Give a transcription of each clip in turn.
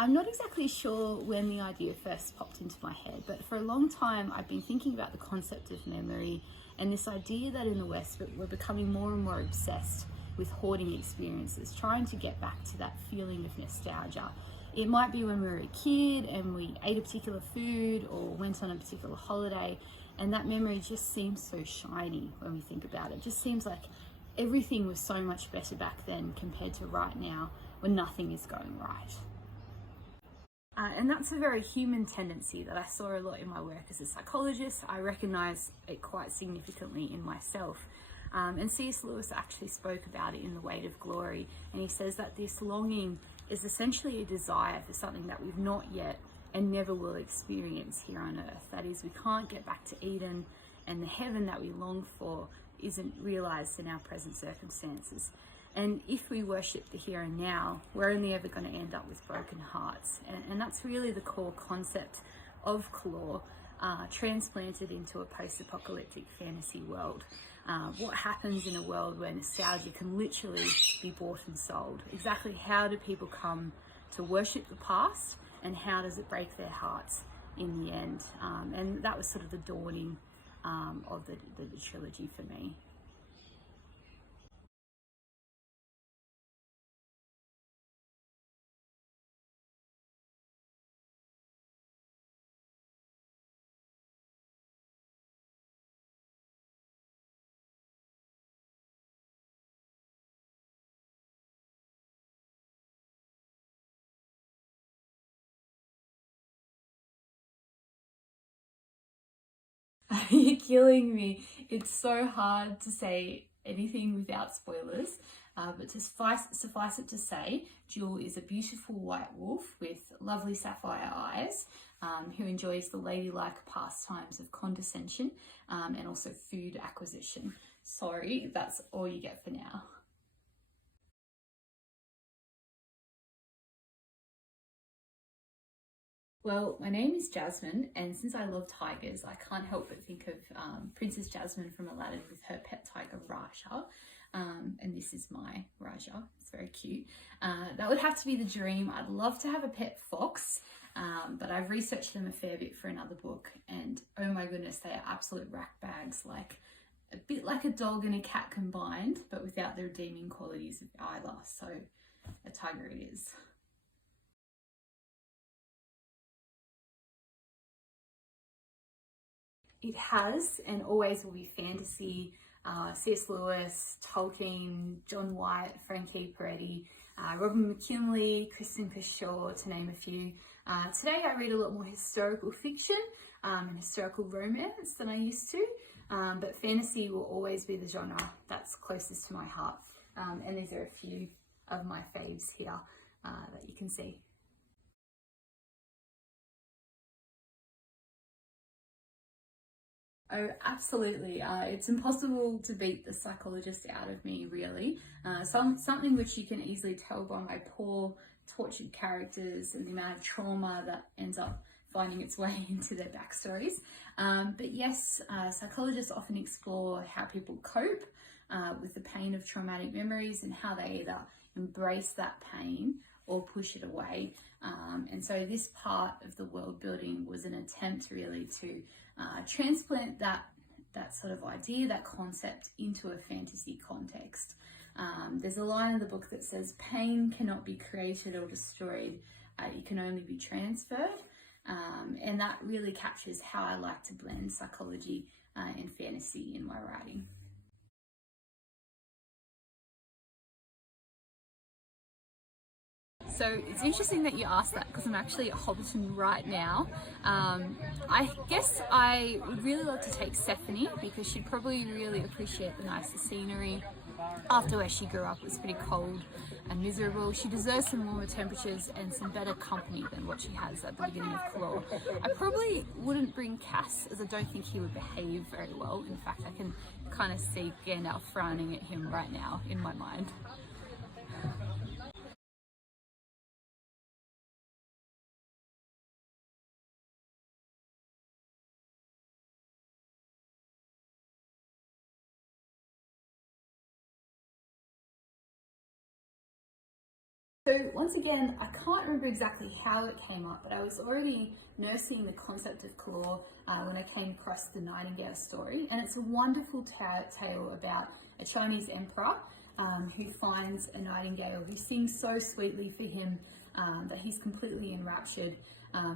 I'm not exactly sure when the idea first popped into my head, but for a long time I've been thinking about the concept of memory and this idea that in the West we're becoming more and more obsessed with hoarding experiences, trying to get back to that feeling of nostalgia. It might be when we were a kid and we ate a particular food or went on a particular holiday, and that memory just seems so shiny when we think about it. It just seems like everything was so much better back then compared to right now when nothing is going right. And that's a very human tendency that I saw a lot in my work as a psychologist. I recognise it quite significantly in myself. And C.S. Lewis actually spoke about it in The Weight of Glory, and he says that this longing is essentially a desire for something that we've not yet and never will experience here on earth. That is, we can't get back to Eden, and the heaven that we long for isn't realised in our present circumstances. And if we worship the here and now, we're only ever going to end up with broken hearts. And that's really the core concept of Claw, transplanted into a post-apocalyptic fantasy world. What happens in a world where nostalgia can literally be bought and sold? Exactly how do people come to worship the past, and how does it break their hearts in the end? And that was sort of the dawning of the trilogy for me. You're killing me. It's so hard to say anything without spoilers, but to suffice it to say, Jewel is a beautiful white wolf with lovely sapphire eyes, who enjoys the ladylike pastimes of condescension and also food acquisition. Sorry, that's all you get for now. Well, my name is Jasmine, and since I love tigers, I can't help but think of Princess Jasmine from Aladdin with her pet tiger Raja. And this is my Raja. It's very cute. That would have to be the dream. I'd love to have a pet fox, but I've researched them a fair bit for another book, and oh my goodness, they are absolute rack bags, like a bit like a dog and a cat combined, but without the redeeming qualities of either. So a tiger it is. It has and always will be fantasy. C.S. Lewis, Tolkien, John White, Frankie Peretti, Robin McKinley, Kristen Fischer, to name a few. Today I read a lot more historical fiction and historical romance than I used to, but fantasy will always be the genre that's closest to my heart. And these are a few of my faves here that you can see. Oh, absolutely. It's impossible to beat the psychologist out of me, really. Something which you can easily tell by my poor, tortured characters and the amount of trauma that ends up finding its way into their backstories. But yes, psychologists often explore how people cope with the pain of traumatic memories and how they either embrace that pain or push it away. And so this part of the world building was an attempt really to transplant that sort of idea, that concept, into a fantasy context. There's a line in the book that says, pain cannot be created or destroyed, it can only be transferred. And that really captures how I like to blend psychology and fantasy in my writing. So it's interesting that you asked that, because I'm actually at Hobbiton right now. I guess I would really love to take Stephanie, because she'd probably really appreciate the nicer scenery. After where she grew up, it was pretty cold and miserable. She deserves some warmer temperatures and some better company than what she has at the beginning of Claw. I probably wouldn't bring Cass, as I don't think he would behave very well. In fact, I can kind of see Gandalf frowning at him right now in my mind. So once again, I can't remember exactly how it came up, but I was already nursing the concept of claw when I came across the Nightingale story. And it's a wonderful tale about a Chinese emperor who finds a nightingale who sings so sweetly for him that he's completely enraptured.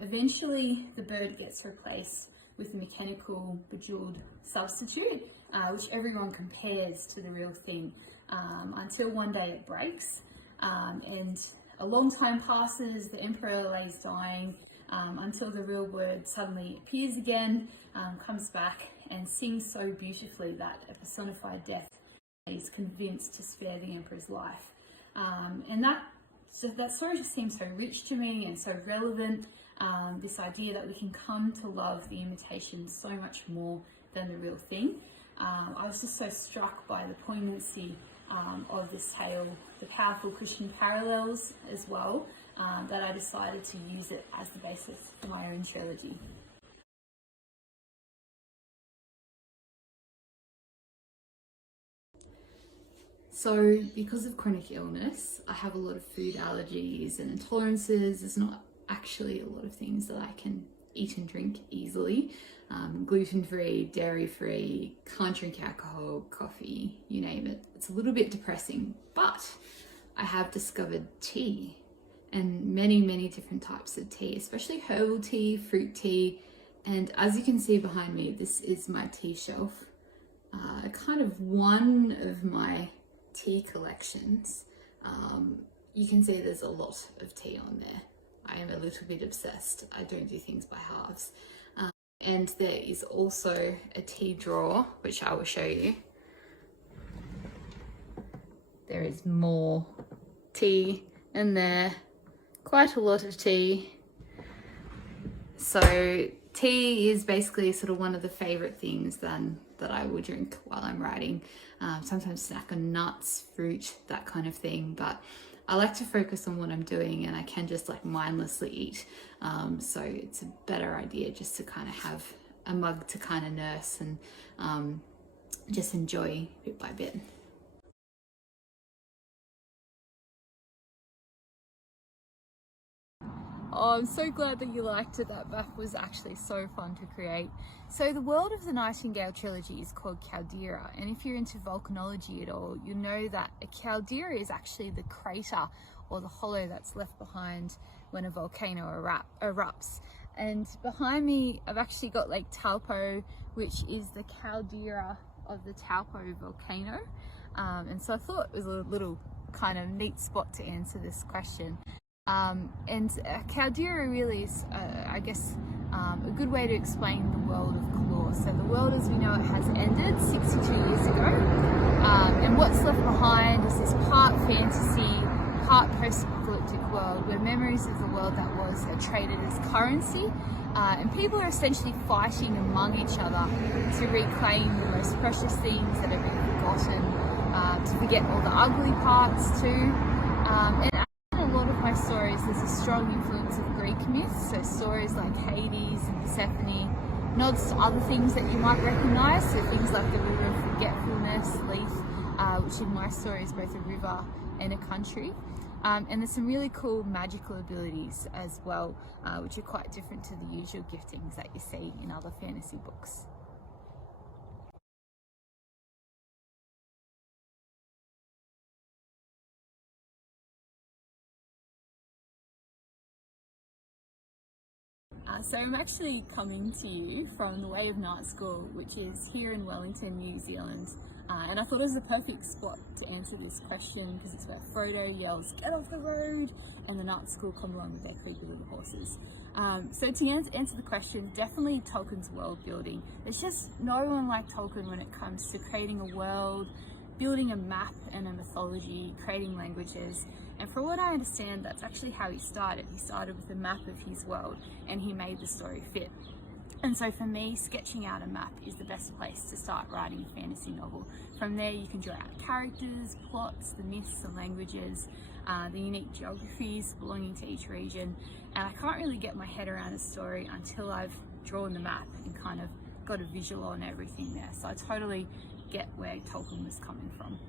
Eventually, the bird gets replaced with a mechanical bejeweled substitute, which everyone compares to the real thing, until one day it breaks. And a long time passes, the emperor lays dying, until the real bird suddenly appears again, comes back and sings so beautifully that a personified death is convinced to spare the emperor's life. And that story just seems so rich to me and so relevant. This idea that we can come to love the imitation so much more than the real thing. I was just so struck by the poignancy of this tale, the powerful Christian parallels as well, that I decided to use it as the basis for my own trilogy. So because of chronic illness, I have a lot of food allergies and intolerances. There's not actually a lot of things that I can eat and drink easily. Gluten-free, dairy-free, can't drink alcohol, coffee, you name it. It's a little bit depressing, but I have discovered tea and many, many different types of tea, especially herbal tea, fruit tea. And as you can see behind me, this is my tea shelf. Kind of one of my tea collections. You can see there's a lot of tea on there. I am a little bit obsessed. I don't do things by halves. And there is also a tea drawer, which I will show you. There is more tea in there, quite a lot of tea. So tea is basically sort of one of the favorite things then that I will drink while I'm writing. Sometimes snack on nuts, fruit, that kind of thing, but I like to focus on what I'm doing and I can just like mindlessly eat. So it's a better idea just to kind of have a mug to kind of nurse and just enjoy bit by bit. Oh, I'm so glad that you liked it. That map was actually so fun to create. So the world of the Nightingale trilogy is called caldera, and if you're into volcanology at all, you know that a caldera is actually the crater or the hollow that's left behind when a volcano erupts. And behind me, I've actually got Lake Taupo, which is the caldera of the Taupo volcano. And so I thought it was a little kind of neat spot to answer this question. Caldera really is, I guess, a good way to explain the world of claw. So the world as we know it has ended 62 years ago, and what's left behind is this part fantasy, part post-apocalyptic world where memories of the world that was are traded as currency, and people are essentially fighting among each other to reclaim the most precious things that have been forgotten, to forget all the ugly parts too. And a lot of my stories, there's a strong influence of Greek myths, so stories like Hades and Persephone, nods to other things that you might recognise, so things like the river of forgetfulness, Lethe, which in my story is both a river and a country. And there's some really cool magical abilities as well, which are quite different to the usual giftings that you see in other fantasy books. So I'm actually coming to you from the Way of Night School, which is here in Wellington, New Zealand. And I thought it was the perfect spot to answer this question because it's where Frodo yells, "Get off the road!" and the Night School come along with their creepy little horses. So to answer the question, definitely Tolkien's world building. There's just no one like Tolkien when it comes to creating a world, building a map and a mythology, creating languages. And for what I understand, that's actually how he started. He started with a map of his world and he made the story fit. And so for me, sketching out a map is the best place to start writing a fantasy novel. From there you can draw out characters, plots, the myths, the languages, the unique geographies belonging to each region. And I can't really get my head around a story until I've drawn the map and kind of got a visual on everything there. So I totally get where Tolkien was coming from.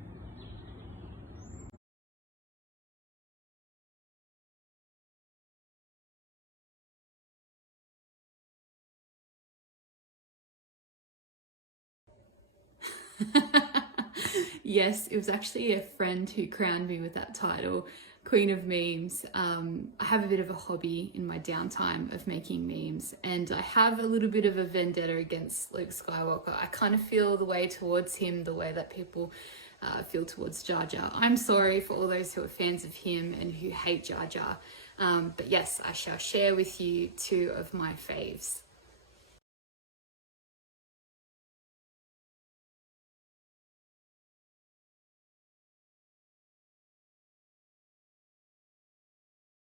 Yes, it was actually a friend who crowned me with that title, Queen of Memes. I have a bit of a hobby in my downtime of making memes, and I have a little bit of a vendetta against Luke Skywalker. I kind of feel the way towards him the way that people feel towards Jar Jar. I'm sorry for all those who are fans of him and who hate Jar Jar. But yes, I shall share with you two of my faves.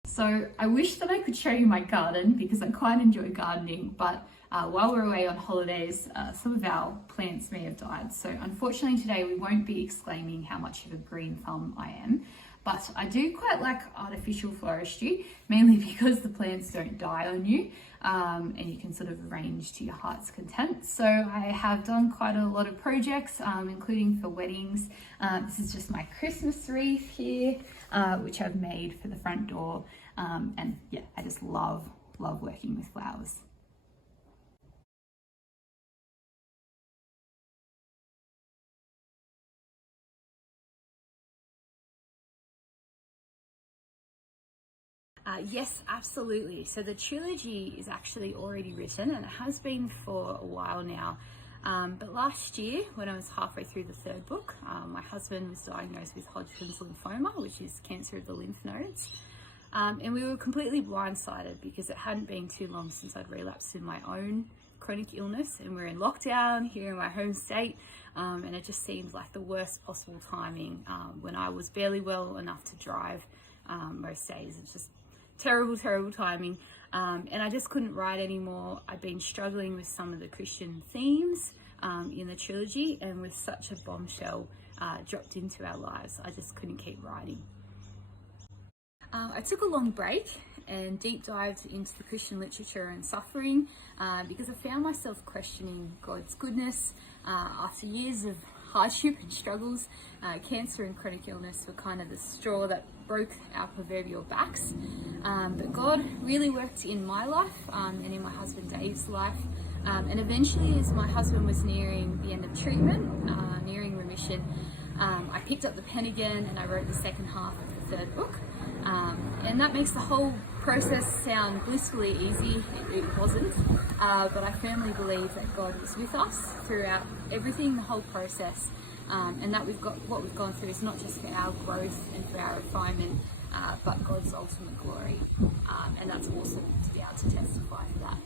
So I wish that I could show you my garden because I quite enjoy gardening, but while we're away on holidays, some of our plants may have died. So unfortunately today we won't be exclaiming how much of a green thumb I am, but I do quite like artificial forestry, mainly because the plants don't die on you and you can sort of arrange to your heart's content. So I have done quite a lot of projects, including for weddings. This is just my Christmas wreath here, which I've made for the front door. And yeah, I just love working with flowers. Yes, absolutely. So the trilogy is actually already written and it has been for a while now. But last year, when I was halfway through the third book, my husband was diagnosed with Hodgkin's lymphoma, which is cancer of the lymph nodes. And we were completely blindsided because it hadn't been too long since I'd relapsed in my own chronic illness, and we're in lockdown here in my home state, and it just seemed like the worst possible timing when I was barely well enough to drive most days. It's just terrible timing, and I just couldn't write anymore. I'd been struggling with some of the Christian themes in the trilogy, and with such a bombshell dropped into our lives, I just couldn't keep writing. I took a long break and deep dived into the Christian literature and suffering because I found myself questioning God's goodness. After years of hardship and struggles, cancer and chronic illness were kind of the straw that broke our proverbial backs. But God really worked in my life and in my husband Dave's life. And eventually, as my husband was nearing the end of treatment, nearing remission, I picked up the pen again and I wrote the second half of the third book. And that makes the whole process sound blissfully easy. It really wasn't, but I firmly believe that God was with us throughout everything, the whole process, and that what we've gone through is not just for our growth and for our refinement, but God's ultimate glory, and that's awesome to be able to testify for that.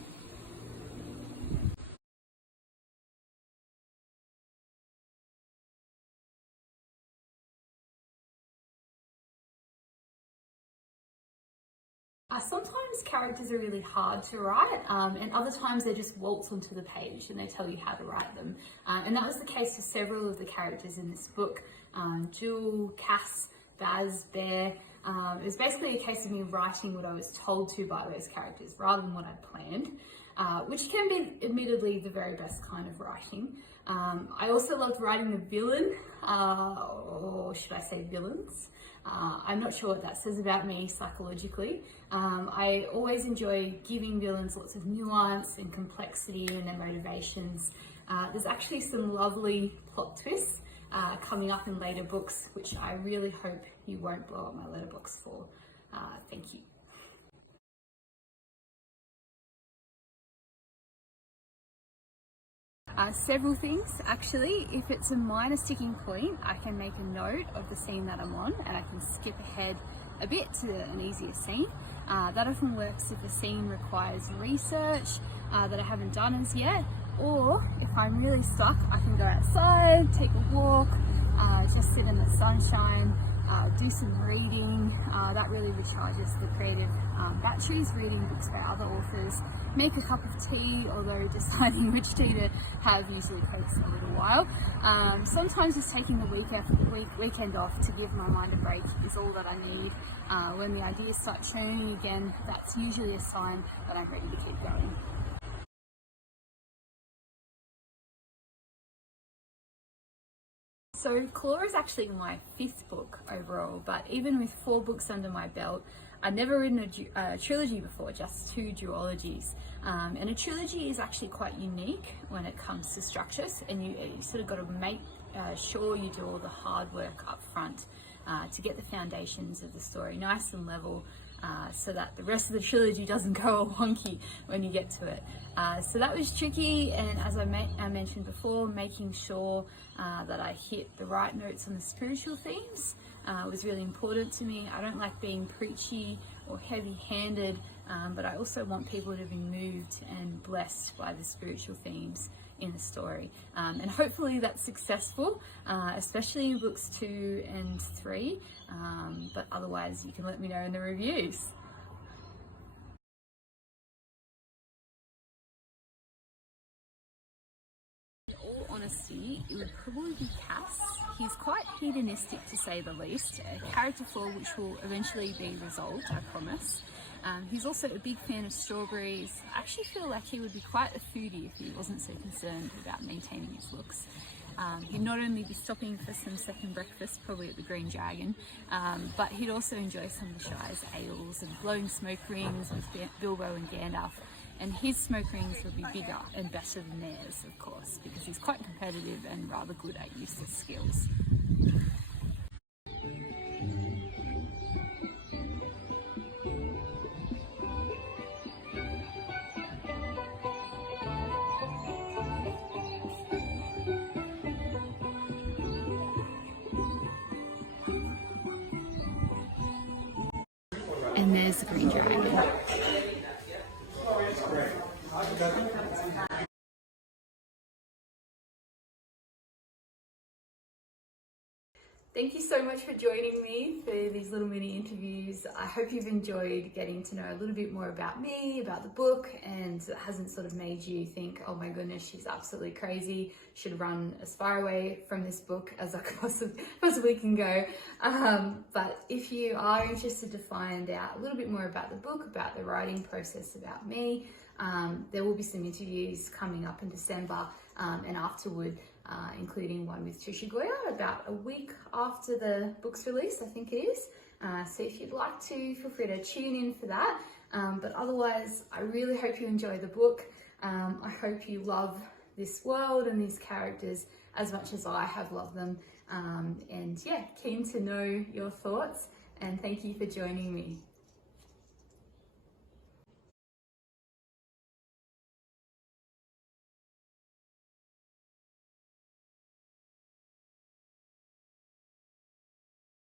Sometimes characters are really hard to write, and other times they just waltz onto the page and they tell you how to write them. And that was the case for several of the characters in this book. Jewel, Cass, Baz, Bear. It was basically a case of me writing what I was told to by those characters rather than what I'd planned, which can be admittedly the very best kind of writing. I also loved writing the villain, or should I say villains. I'm not sure what that says about me psychologically. I always enjoy giving villains lots of nuance and complexity in their motivations. There's actually some lovely plot twists coming up in later books, which I really hope you won't blow up my letterbox for. Thank you. Several things actually. If it's a minor sticking point, I can make a note of the scene that I'm on and I can skip ahead a bit to an easier scene. That often works if a scene requires research that I haven't done as yet, or if I'm really stuck, I can go outside, take a walk, just sit in the sunshine, do some reading. That really recharges the creative batteries, reading books by other authors, make a cup of tea, although deciding which tea to have usually takes a little while. Sometimes just taking the weekend off to give my mind a break is all that I need. When the ideas start churning again, that's usually a sign that I'm ready to keep going. So Claw is actually my 5th book overall, but even with 4 books under my belt, I'd never written a trilogy before, just 2 duologies. And a trilogy is actually quite unique when it comes to structures, and you sort of got to make sure you do all the hard work up front to get the foundations of the story nice and level, so that the rest of the trilogy doesn't go all wonky when you get to it. So that was tricky, and as I mentioned before, making sure that I hit the right notes on the spiritual themes was really important to me. I don't like being preachy or heavy-handed, but I also want people to be moved and blessed by the spiritual themes in the story. And hopefully that's successful, especially in books 2 and 3, but otherwise you can let me know in the reviews. In all honesty, it would probably be Cass. He's quite hedonistic, to say the least, a character flaw which will eventually be resolved, I promise. He's also a big fan of strawberries. I actually feel like he would be quite a foodie if he wasn't so concerned about maintaining his looks. He'd not only be stopping for some second breakfast, probably at the Green Dragon, but he'd also enjoy some of the Shire's ales and blowing smoke rings with Bilbo and Gandalf. And his smoke rings would be bigger and better than theirs, of course, because he's quite competitive and rather good at useless skills. And there's the Green Dragon. Thank you so much for joining me for these little mini interviews. I hope you've enjoyed getting to know a little bit more about me, about the book, and it hasn't sort of made you think, oh my goodness, she's absolutely crazy, should run as far away from this book as I possibly can go. But if you are interested to find out a little bit more about the book, about the writing process, about me, there will be some interviews coming up in December and afterward, including one with Trisha Goya about a week after the book's release, I think it is. So if you'd like to, feel free to tune in for that. But otherwise, I really hope you enjoy the book. I hope you love this world and these characters as much as I have loved them. And yeah, keen to know your thoughts, and thank you for joining me.